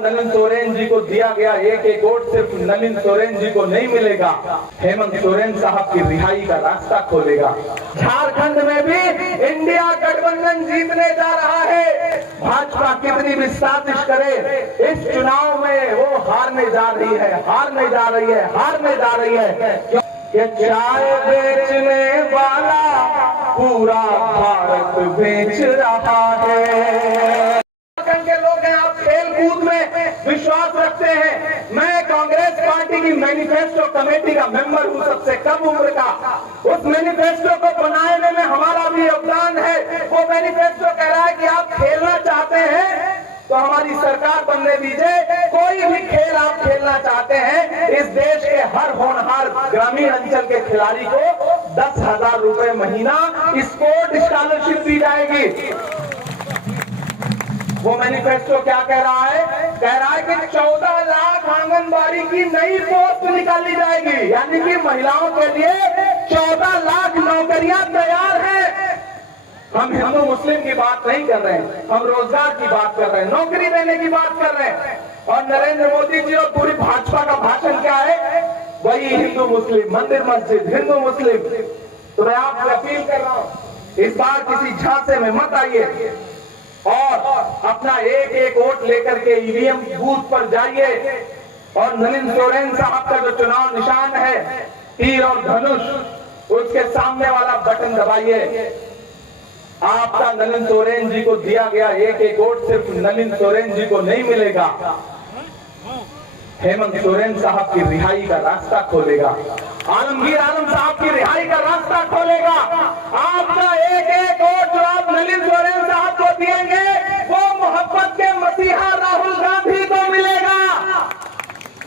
नलिन सोरेन जी को दिया गया एक एक वोट सिर्फ नलिन सोरेन जी को नहीं मिलेगा, हेमंत सोरेन साहब की रिहाई का रास्ता खोलेगा। झारखंड में भी इंडिया गठबंधन जीतने जा रहा है। भाजपा कितनी भी साजिश करे, इस चुनाव में वो हारने जा रही है, हारने जा रही है, हारने जा रही है। कि चाय बेचने वाला पूरा भारत बेच रहा है। के लोग हैं, आप खेल कूद में विश्वास रखते हैं। मैं कांग्रेस पार्टी की मैनिफेस्टो कमेटी का मेंबर हूं, सबसे कम उम्र का। उस मैनिफेस्टो को बनाने में हमारा भी योगदान है। वो मैनिफेस्टो कह रहा है कि आप खेलना चाहते हैं तो हमारी सरकार बनने दीजिए। कोई भी खेल आप खेलना चाहते हैं, इस देश के हर होनहार ग्रामीण अंचल के खिलाड़ी को 10,000 रुपए महीना स्पोर्ट स्कॉलरशिप दी जाएगी। वो मैनिफेस्टो क्या कह रहा है? कह रहा है कि 14 लाख आंगनबाड़ी की नई पोस्ट निकाली जाएगी, यानी कि महिलाओं के लिए 14 लाख नौकरियां तैयार हैं। हम हिंदू मुस्लिम की बात नहीं कर रहे हैं, हम रोजगार की बात कर रहे हैं, नौकरी देने की बात कर रहे हैं। और नरेंद्र मोदी जी और पूरी भाजपा का भाषण क्या है? वही हिंदू मुस्लिम, मंदिर मस्जिद, हिंदू मुस्लिम। तो मैं आपसे अपील कर रहा हूं, इस बार किसी झांसे में मत आइए और अपना एक एक वोट लेकर के ईवीएम बूथ पर जाइए और नलिन सोरेन साहब का जो चुनाव निशान है, तीर और धनुष, उसके सामने वाला बटन दबाइए। आपका नलिन सोरेन जी को दिया गया एक एक वोट सिर्फ नलिन सोरेन जी को नहीं मिलेगा, हेमंत सोरेन साहब की रिहाई का रास्ता खोलेगा, आलमगीर आलम साहब की रिहाई का रास्ता खोलेगा। आपका एक एक वोट जो आप नलिन सोरेन साहब को दिएंगे, वो मोहब्बत के मसीहा राहुल गांधी को मिलेगा,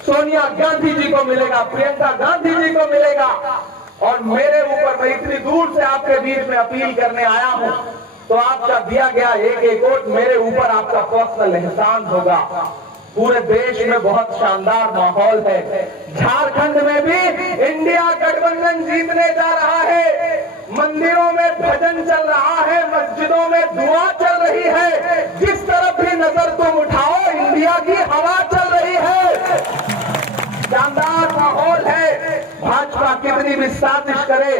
सोनिया गांधी जी को मिलेगा, प्रियंका गांधी जी को मिलेगा। और मेरे ऊपर, मैं इतनी दूर से आपके बीच में अपील करने आया हूं, तो आपका दिया गया एक एक वोट मेरे ऊपर आपका पर्सनल एहसान होगा। पूरे देश में बहुत शानदार माहौल है। झारखंड में भी इंडिया गठबंधन जीतने जा रहा है। मंदिरों में भजन चल रहा है, मस्जिदों में दुआ चल रही है। जिस तरफ भी नजर तुम उठाओ, इंडिया की हवा चल रही है, शानदार माहौल है। भाजपा कितनी भी साजिश करे,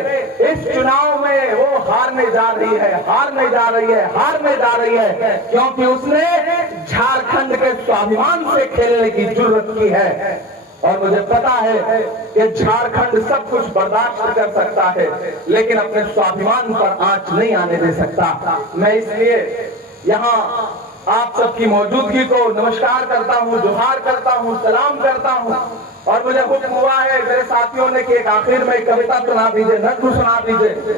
इस चुनाव में वो हारने जा रही है, हारने जा रही है, हारने जा रही है, क्योंकि उसने झारखंड के स्वाभिमान से खेलने की जुर्रत की है। और मुझे पता है कि झारखंड सब कुछ बर्दाश्त कर सकता है, लेकिन अपने स्वाभिमान पर आंच नहीं आने दे सकता। मैं इसलिए यहाँ आप सबकी मौजूदगी को नमस्कार करता हूँ, जुहार करता हूँ, सलाम करता हूँ। और मुझे हुक्म हुआ है मेरे साथियों ने कि एक आखिर में कविता सुना दीजिए, नज्म सुना दीजिए।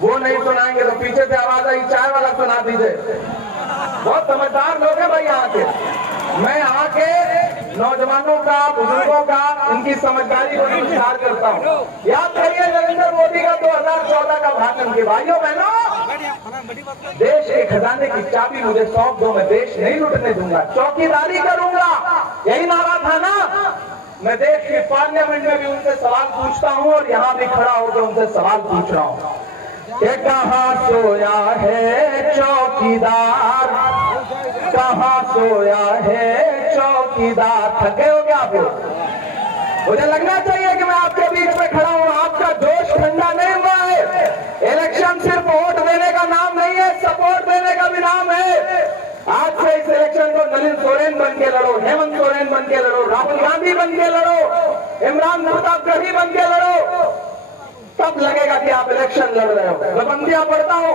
वो नहीं सुनाएंगे तो पीछे से आवाज आई, चाय वाला सुना दीजिए। बहुत समझदार लोग हैं भाई यहाँ के। मैं यहाँ के नौजवानों का, बुजुर्गों का, इनकी समझदारी को नमस्कार करता हूँ। याद करिए नरेंद्र मोदी का 2014 का भाषण के भाइयों बहनों, देश के खजाने की चाबी मुझे सौंप दो, मैं देश नहीं लुटने दूंगा, चौकीदारी करूंगा, यही नारा था ना। मैं देश के पार्लियामेंट में भी उनसे सवाल पूछता हूँ और यहाँ भी खड़ा होकर उनसे सवाल पूछ रहा हूँ कि कहाँ सोया है चौकीदार, कहाँ सोया है चौकीदार। थके हो क्या आप लोग? मुझे लगना चाहिए कि मैं आपके बीच में खड़ा हूँ, आपका जोश ठंडा नहीं हुआ है। इलेक्शन सिर्फ वोट देने का नाम नहीं है, सपोर्ट देने का भी नाम है। आज से इस इलेक्शन को नलिन सोरेन बन के लड़ो, हेमंत सोरेन बन के लड़ो, राहुल गांधी बन के लड़ो, इमरान प्रतापगढ़ी बन के लड़ो, तब लगेगा कि आप इलेक्शन लड़ रहे हो। मैं बंदियां पढ़ता हूँ,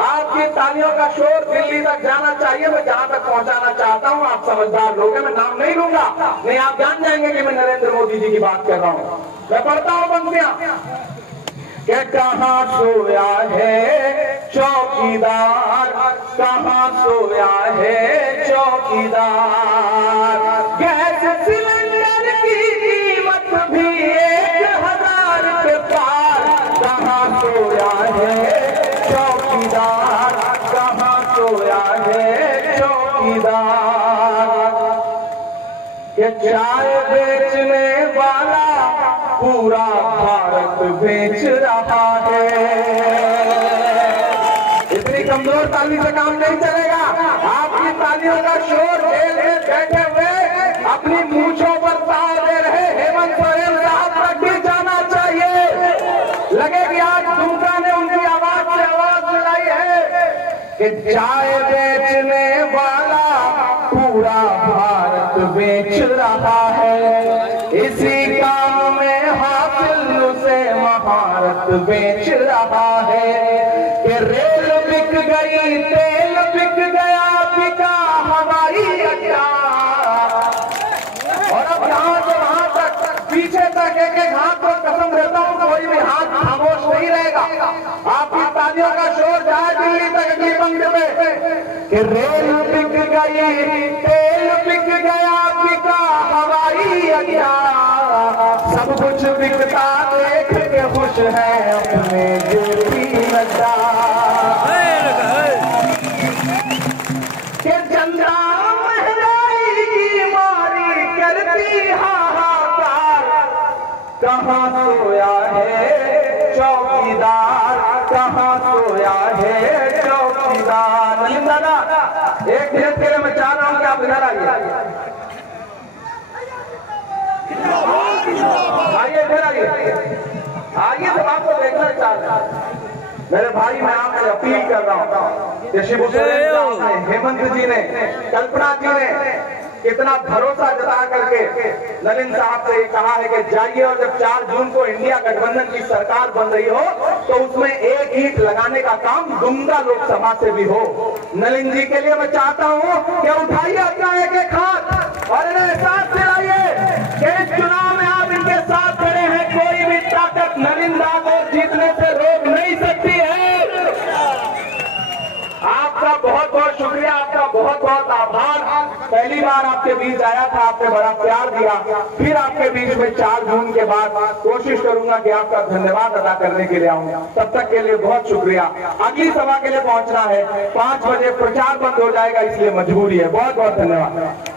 आपकी तालियों का शोर दिल्ली तक जाना चाहिए। मैं जहां तक पहुंचाना चाहता हूँ, आप समझदार लोग हैं, मैं नाम नहीं लूंगा, नहीं आप जान जाएंगे कि मैं नरेंद्र मोदी जी की बात कर रहा हूँ। मैं पढ़ता हूँ बंदियां कि कहाँ सोया है चौकीदार, कहाँ सोया है चौकीदार। गैस सिलेंडर की कीमत भी 1,000 के पार, कहाँ सोया है चौकीदार, कहाँ सोया है चौकीदार। कि चाय बेचने वाला पूरा भारत बेच रहा है। इतनी कमजोर ताली से काम नहीं चलेगा। आपकी तालियों का शोर जेल में बैठे हुए अपनी मूंछों पर ताव दे रहे हेमंत सोरेन साहब तक भी जाना चाहिए। लगे कि आज दुमका ने उनकी आवाज से आवाज मिलाई है कि चाय बेचने वाला पूरा भारत बेच रहा है, इसी काम में हासिल उसे महारत बेच रहा है। कि रेल बिक गई, तेल बिक गया, बिका हवाई अड्डा, और अब यहाँ से वहां तक पीछे तक एक एक हाथ को कसम देता हूँ कोई भी हाथ खामोश नहीं रहेगा। आपकी तालियों का शोर जाए दिल्ली तक अगली पंक्ति में कि रेल बिक गई, तेल बिक गया, बिका हवाई अड्डा, सब कुछ बिकता देख के खुश है अपने जेपी नड्डा। कि जनता महंगाई की मारी करती हाहाकार, कहाँ सोया है चौकीदार, कहाँ सोया है चौकीदार। नहीं दादा, एक मिनट के लिए मैं चाह रहा हूं कि आप इधर आइए, आइए इधर आइए, सब आपको देखना चाह रहा हूं। मेरे भाई, मैं आपसे अपील कर रहा हूं कि शिबू सोरेन साहब ने, हेमंत जी ने, कल्पना जी ने कितना भरोसा जता करके नलिन साहब से कहा है कि जाइए, और जब 4 जून को इंडिया गठबंधन की सरकार बन रही हो तो उसमें एक ईंट लगाने का काम दुमका लोकसभा से भी हो। नलिन जी के लिए मैं चाहता हूं कि उठाइए अपना एक एक हाथ और इन्हें एहसास दिलाइए कि इस चुनाव में आप इनके साथ खड़े हैं। कोई भी ताकत नलिन दा को जीतने से रोक नहीं सकती है। आपका बहुत बहुत शुक्रिया, आपका बहुत बहुत आभार। पहली बार आपके बीच आया था, आपने बड़ा प्यार दिया, फिर आपके बीच में 4 जून के बाद कोशिश करूंगा कि आपका धन्यवाद अदा करने के लिए आऊंगा। तब तक के लिए बहुत शुक्रिया। अगली सभा के लिए पहुंचना है, 5 बजे प्रचार बंद हो जाएगा, इसलिए मजबूरी है। बहुत बहुत धन्यवाद।